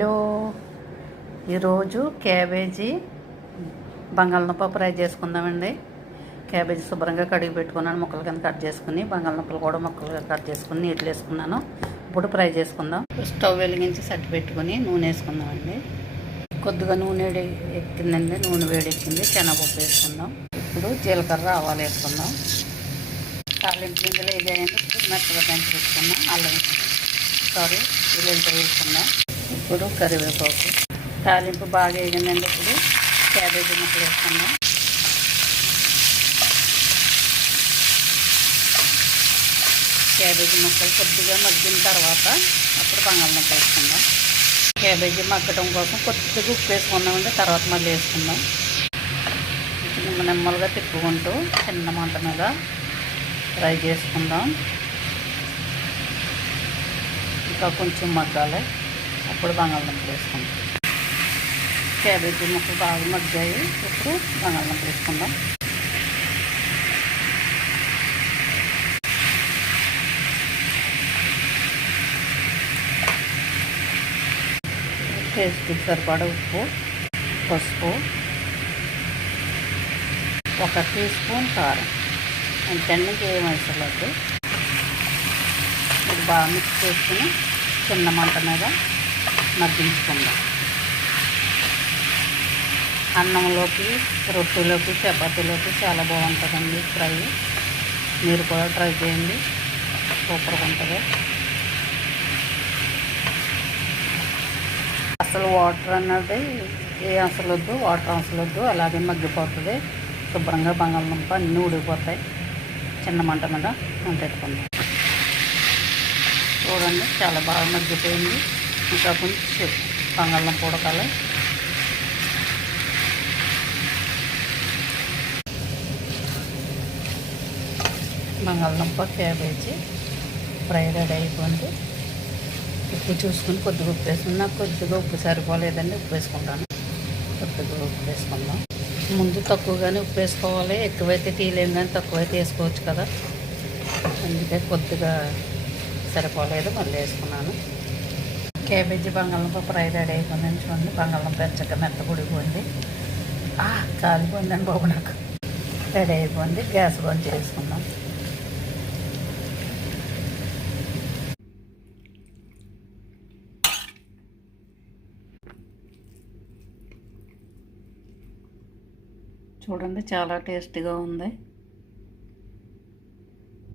Hello, ఈరోజు cabbage బంగాళదుంప fry చేసుకుందామండి. క్యాబేజీ శుభ్రంగా కడిగి పెట్టుకున్నాను, ముక్కల కింద కట్ చేసుకుని, బంగాళదుంపలు కూడా ముక్కలుగా కట్ చేసుకుని నీళ్ళు వేసుకున్నాను. ఇప్పుడు ఫ్రై చేసుకుందాం. స్టవ్ వెలిగించి సట్టి పెట్టుకుని నూనె వేసుకుందామండి. కొద్దిగా నూనె ఎక్కిందండి, నూనె వేడెక్కింది. శనగపప్పు వేసుకుందాం. ఇప్పుడు జీలకర్ర ఆవాలు వేసుకుందాం. తాలింపు గింజలు వేగాయండి. మెత్తగా దంచి పెట్టుకుందాం. వెల్లుల్లిపాయ వేసుకుందాం. ఇప్పుడు కరివేపాకు. తాలింపు బాగా వేగిందండి. ఇప్పుడు క్యాబేజీ ముక్కలు వేసుకుందాం. క్యాబేజీ ముక్కలు కొద్దిగా మగ్గిన తర్వాత అప్పుడు బంగాళదుంప వేసుకుందాం. క్యాబేజీ మగ్గడం కోసం కొద్దిగా ఉప్పు వేసుకుందామండి. తర్వాత మళ్ళీ వేసుకుందాం. నెమ్మలుగా తిప్పుకుంటూ చిన్న మంట మీద ఫ్రై చేసుకుందాం. ఇంకా కొంచెం మగ్గాలి. అప్పుడు బంగాళదుంపలు వేసుకుందాం. క్యాబేజీ ముక్కలు బాగా మగ్గాయి. ఇప్పుడు బంగాళదుంపలు వేసుకుందాం. టేస్ట్కి సరిపడా ఉప్పు, పసుపు, 1 టీ స్పూన్ కారం. అంతేండి, ఏం అవసరం లేదు. ఇది బాగా మిక్స్ చేసుకుని చిన్న మంట మీద మగ్గించుకుందాం. అన్నంలోకి, రొట్టెలోకి, చపాతీలోకి చాలా బాగుంటుందండి ఫ్రై. మీరు కూడా ట్రై చేయండి, సూపర్గా ఉంటుంది. అసలు వాటర్ అన్నది అసలు వద్దు, వాటర్ అసలు వద్దు, అలాగే మగ్గిపోతుంది. శుభ్రంగా బంగాళదుంప అన్నీ ఉడికిపోతాయి. చిన్న మంట మీద పెట్టుకుందాం. చూడండి, చాలా బాగా మగ్గిపోయింది. ఇంకా కొంచెం బంగాళదుంప ఉడకాలి. బంగాళదుంప క్యాబేజీ ఫ్రై రెడీ అయిపోయింది. ఉప్పు చూసుకుని కొద్దిగా ఉప్పు వేసుకుని, నాకు కొద్దిగా ఉప్పు సరిపోలేదండి, ఉప్పు వేసుకుంటాను. కొద్దిగా ఉప్పు వేసుకుందాం. ముందు తక్కువగానే ఉప్పు వేసుకోవాలి. ఎక్కువైతే తీయలేము, కానీ తక్కువైతే వేసుకోవచ్చు కదా. అందుకే కొద్దిగా సరిపోలేదు, మళ్ళీ వేసుకున్నాను. క్యాబేజీ బంగాళదుంప ఫ్రై రెడీ అయిపోయిందని చూడండి. బంగాళదుంప ఎంచక్క మెత్తగా ఉడికిపోయింది. కాలిపోయిందండి బాబు, నాకు రెడీ అయిపోయింది. గ్యాస్ బంద్ చేసుకుందాం. చూడండి, చాలా టేస్టీగా ఉంది.